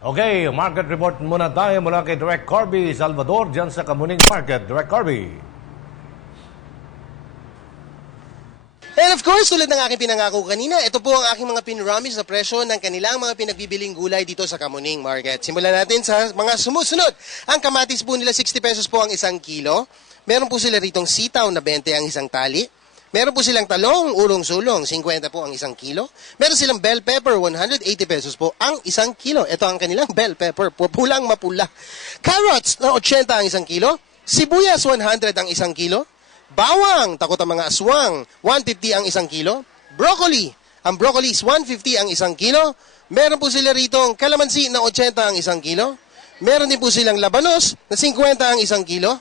Okay, market report muna tayo mula kay Direk Corby Salvador dyan sa Kamuning Market. Direk Corby. And of course, tulad ng aking pinangako kanina, ito po ang aking mga pinramis na presyo ng kanilang mga pinagbibiling gulay dito sa Kamuning Market. Simulan natin sa mga sumusunod. Ang kamatis po nila 60 pesos po ang isang kilo. Meron po sila ritong sitaw na 20 ang isang tali. Meron po silang talong, ulong-sulong, 50 po ang isang kilo. Meron silang bell pepper, 180 pesos po ang isang kilo. Ito ang kanilang bell pepper, pulang mapula. Carrots na 80 ang isang kilo. Sibuyas, 100 ang isang kilo. Bawang, takot ang mga aswang, 150 ang isang kilo. Broccoli, ang broccoli is 150 ang isang kilo. Meron po sila rito ang kalamansi na 80 ang isang kilo. Meron din po silang labanos na 50 ang isang kilo.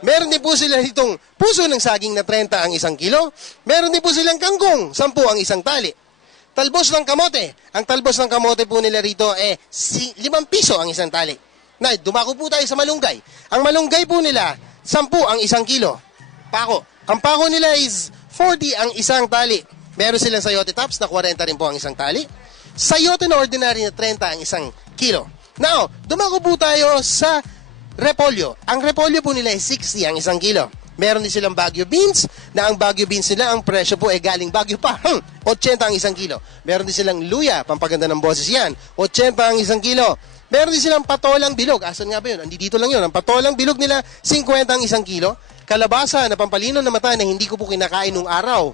Meron din po sila ditong puso ng saging na 30 ang isang kilo. Meron din po silang kangkong, 10 ang isang tali. Talbos ng kamote. Ang talbos ng kamote po nila rito 5 piso ang isang tali. Na, dumako po tayo sa malunggay. Ang malunggay po nila, 10 ang isang kilo. Pako. Ang pako nila is 40 ang isang tali. Meron silang sayote tops na 40 rin po ang isang tali. Sayote na ordinary na 30 ang isang kilo. Now, dumako po tayo sa repolyo. Ang repolyo po nila ay 60 ang isang kilo. Meron din silang Baguio beans, na ang Baguio beans nila, ang presyo po ay galing Baguio pa. 80 ang isang kilo. Meron din silang luya, pampaganda ng boses yan. 80 ang isang kilo. Meron din silang patolang bilog. Asan nga ba yun? Dito lang yun. Ang patolang bilog nila, 50 ang isang kilo. Kalabasa na pampalino na mata na hindi ko po kinakain nung araw.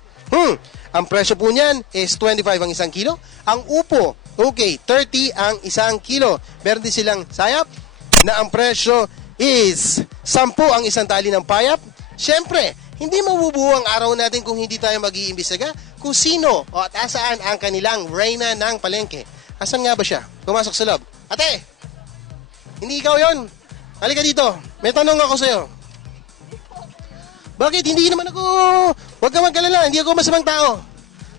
Ang presyo po niyan is 25 ang isang kilo. Ang upo, okay, 30 ang isang kilo. Meron din silang sayap, na ang presyo is 10 ang isang tali ng payap. Siyempre, hindi mabubuo ang araw natin kung hindi tayo mag-iimbestiga kung sino o at asaan ang kanilang reyna ng palengke. Asan nga ba siya? Pumasok sa loob. Ate, hindi ikaw yon. Halika dito. May tanong ako sa'yo. Bakit? Hindi naman ako... Huwag ka magkalala. Hindi ako masamang tao.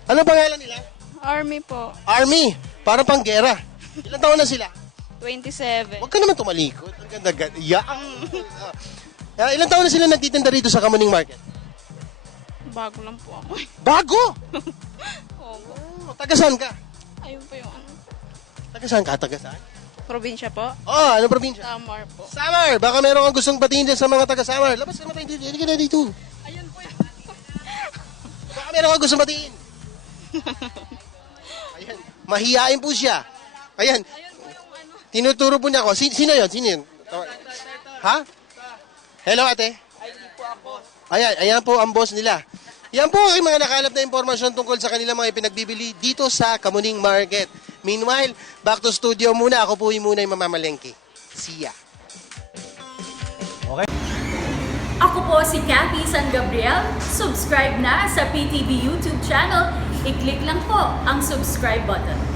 Ano pangalan nila? Army po. Army. Parang panggera. Ilang taon na sila? 27. Huwag ka naman tumalikod. Ang ganda-ganda. Ilang taon na sila nagtitinda rito sa Kamuning Market? Bago lang po ako. Bago? Opo. Taga saan ka? Ayun po yung ano. Taga saan ka? Taga saan? Probinsya po. Oh, anong probinsya? Samar po. Samar! Baka meron kang gustong batiin dyan sa mga taga Samar. Labas ka naman tayo dito. Hindi ka na dito. Ayun po yung... Baka meron kang gustong batiin. Ayan. Mahihain po siya. Ayan. Tinuturo po niya ako. Sino yun? Sino yun? Ha? Hello, ate. Ayan po ang boss nila. Yan po ang mga nakalap na impormasyon tungkol sa kanilang mga ipinagbibili dito sa Kamuning Market. Meanwhile, back to studio muna. Ako po muna yung mamamalengke. See ya. Okay. Ako po si Cathy San Gabriel. Subscribe na sa PTV YouTube channel. I-click lang po ang subscribe button.